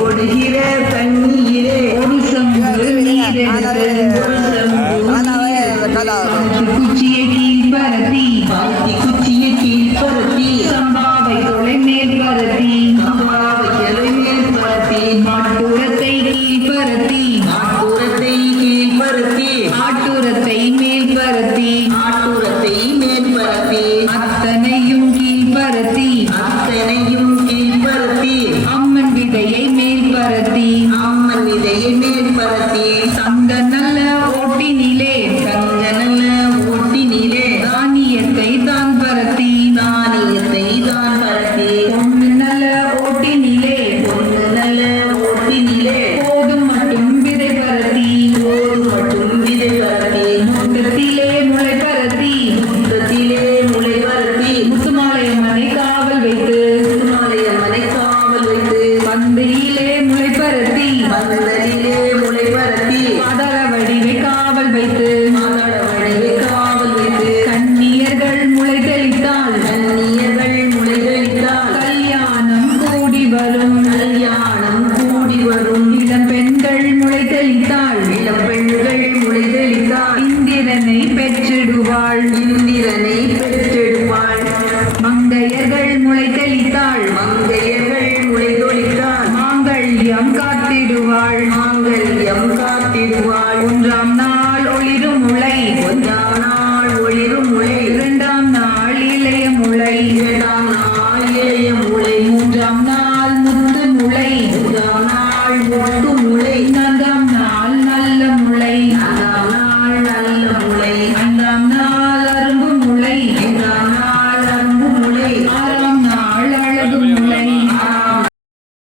ஓடுகிற தண்ணீரே ஒரு சம்பு குச்சியை கீழ்பரத்தி குச்சியை கீழ்பரத்தி சம்பாவை தொலை மேல் பரத்தி சம்பாவை தொலை மேல் பரத்தி மாட்டுரத்தை கீழ்பரத்தி மாட்டுரத்தை கீழ்பரத்தி ஆட்டுரத்தை மேல் பரத்தி ஆட்டுரத்தை மேல் பரத்தி அத்தனையும் கீழ்பரத்தி அத்தனையும் கீழ்பரத்தி அம்மன் விதையை மேல் பரத்தி அம்மன் விதையை மேல் பரத்தி சந்த நல்ல ஓட்டினிலே சந்த நல்ல ஓட்டினிலே தானியத்தை தான் பரத்தி தானியத்தை தான் பரத்தி பொண்ணு நல்ல ஓட்டினிலே பொண்ணு நல்ல ஓட்டினிலே போதும் மட்டும் விதை பரத்தி போதும் மட்டும் விதை பரத்தி முத்தத்திலே முளை பரத்தி முத்தத்திலே முளை பரத்தி முத்துமாலையம்மனை காவல் வைத்து முத்துமாலையம்மனை காவல் வைத்து பந்தையிலே முளை பரத்தி பந்தரிலே முளை பரத்தி பாதாள வடிவை காவல் வைத்து பாதாள வடிவை காவல் வைத்து கன்னியர்கள் முளை தெளித்தால் கன்னியர்கள் முளை தெளித்தால் கல்யாணம் கூடி வரும்